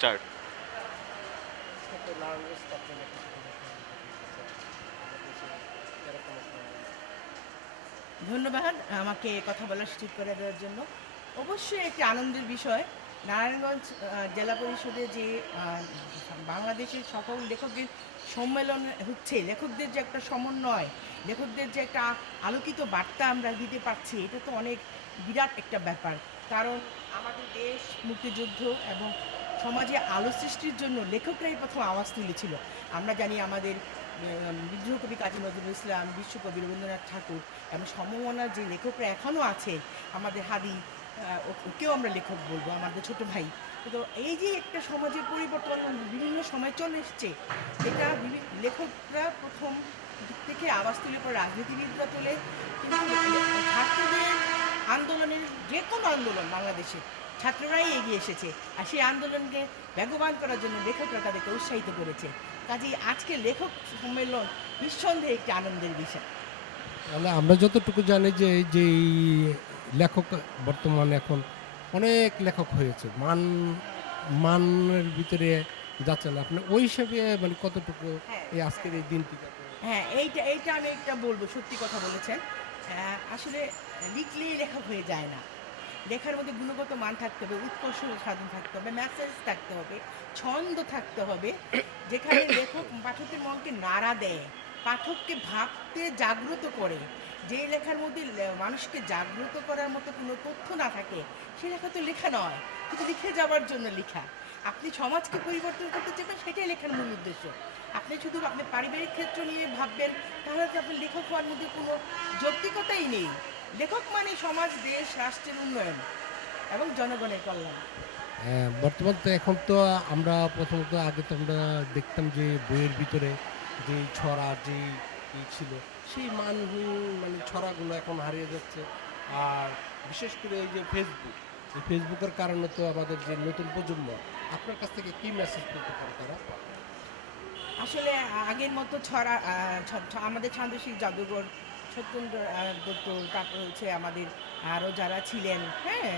Start. সাথে লার্নেস তারপরে লেখার সাথে আমাদের দেশে এরকম একটা ধন্যবাদ আমাকে কথা বলার সুযোগ করে দেওয়ার জন্য। অবশ্যই একটি আনন্দের বিষয়। নারায়ণগঞ্জ জেলা পরিষদে যে বাংলাদেশের সকল লেখকদের সম্মেলন হচ্ছে, লেখকদের যে একটা সমন্বয়, লেখকদের যে একটা আলোকিত বার্তা আমরা দিতে পারছি, এটা তো অনেক বিরাট একটা ব্যাপার। কারণ আমাদের দেশ মুক্তিযুদ্ধ এবং সমাজে আলো সৃষ্টির জন্য লেখকরাই প্রথম আওয়াজ তুলেছিল। আমরা জানি আমাদের বিদ্রোহ কবি কাজী নজরুল ইসলাম, বিশ্বকবি রবীন্দ্রনাথ ঠাকুর এবং সমমনার যে লেখকরা এখনও আছে, আমাদের হাদি, ওকেও আমরা লেখক বলবো, আমাদের ছোট ভাই। তো এই যে একটা সমাজের পরিবর্তন বিভিন্ন সময় চলে এসছে, এটা লেখকরা প্রথম দিক থেকে আওয়াজ তুলে পর রাজনীতিবিদরা তোলে, কিন্তু ছাত্রদের আন্দোলনের যে কোনো আন্দোলন বাংলাদেশে ছাত্ররাই এগিয়ে এসেছে, আর সেই আন্দোলনকে বেগবান করার জন্য লেখকরা তাদেরকে উৎসাহিত করেছে। কাজেই আজকে লেখক সম্মেলন নিঃসন্দেহে একটি আনন্দের বিষয়। তাহলে আমরা যতটুকু জানি যে এই যে এই লেখক বর্তমানে এখন অনেক লেখক হয়েছে, মানের ভিতরে যাচ্ছে না, আপনি ওই হিসাবে মানে কতটুকু হ্যাঁ, এই আজকের এই দিনটিকে হ্যাঁ, এইটা আমি একটা বলবো, সত্যি কথা বলেছেন। আসলে লিখলেই লেখা হয়ে যায় না। লেখার মধ্যে গুণগত মান থাকতে হবে, উৎকর্ষ সাধন থাকতে হবে, মেসেজ থাকতে হবে, ছন্দ থাকতে হবে, যেখানে লেখক পাঠকের মনকে নাড়া দেয়, পাঠককে ভাবতে জাগ্রত করে। যে লেখার মধ্যে মানুষকে জাগ্রত করার মতো কোনো তথ্য না থাকে, সে লেখা তো লেখা নয়, শুধু লিখে যাওয়ার জন্য লেখা। আপনি সমাজকে পরিবর্তন করতে চাইবেন, সেটাই লেখার মূল উদ্দেশ্য। আপনি শুধু আপনি পারিবারিক ক্ষেত্র নিয়ে ভাববেন, তাহলে তো আপনার লেখক হওয়ার মধ্যে কোনো যৌক্তিকতাই নেই। লেখক মানে সমাজ, দেশ, রাষ্ট্রের উন্নয়ন এবং জনগণের কল্যাণ। হ্যাঁ, বর্তমান তো এখন তো আমরা প্রথমত আগে তো আমরা দেখতাম যে বইয়ের ভিতরে যে ছড়া যে ছিল সেই মানহীন মানে ছড়াগুলো এখন হারিয়ে যাচ্ছে। আর বিশেষ করে এই যে এই ফেসবুকের কারণে তো আমাদের যে নতুন প্রজন্ম, আপনার কাছ থেকে কি মেসেজ পেতে পারে তারা? আসলে আগের মতো ছড়া আমাদের ছান্দশিক জাদুঘর সত্যেন্দ্র দত্ত, তারপর হচ্ছে আমাদের আরও যারা ছিলেন, হ্যাঁ,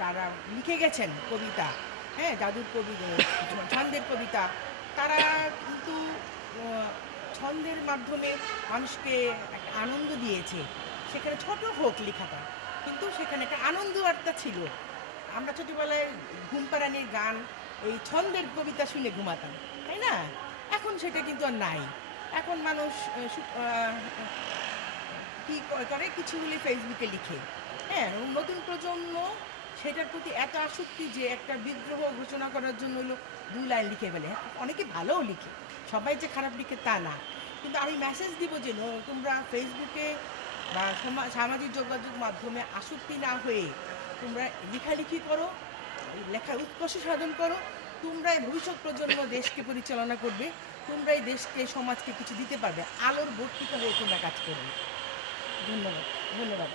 তারা লিখে গেছেন কবিতা, হ্যাঁ, জাদুর কবিতা, ছন্দের কবিতা, তারা কিন্তু ছন্দের মাধ্যমে মানুষকে একটা আনন্দ দিয়েছে। সেখানে ছোট হোক লেখাটা, কিন্তু সেখানে একটা আনন্দ বার্তা ছিল। আমরা ছোটোবেলায় ঘুম পাড়ানির গান, এই ছন্দের কবিতা শুনে ঘুমাতাম, তাই না? এখন সেটা কিন্তু আর নাই। এখন মানুষ কী করে, কিছু হলে ফেসবুকে লিখে, হ্যাঁ, এবং নতুন প্রজন্ম সেটার প্রতি এত আসক্তি যে একটা বিদ্রোহ ঘোষণা করার জন্য হলো 2 লাইন লিখে ফেলে। অনেকে ভালোও লিখে, সবাই যে খারাপ লিখে তা না। কিন্তু আমি মেসেজ দিব যে তোমরা ফেসবুকে বা সামাজিক যোগাযোগ মাধ্যমে আসক্তি না হয়ে তোমরা লেখালেখি করো, লেখার উৎকর্ষ সাধন করো। তোমরাই ভবিষ্যৎ প্রজন্ম দেশকে পরিচালনা করবে, তোমরাই দেশকে সমাজকে কিছু দিতে পারবে, আলোর বর্তিকা হয়ে তোমরা কাজ করবে। ধন্যবাদ। ধন্যবাদ।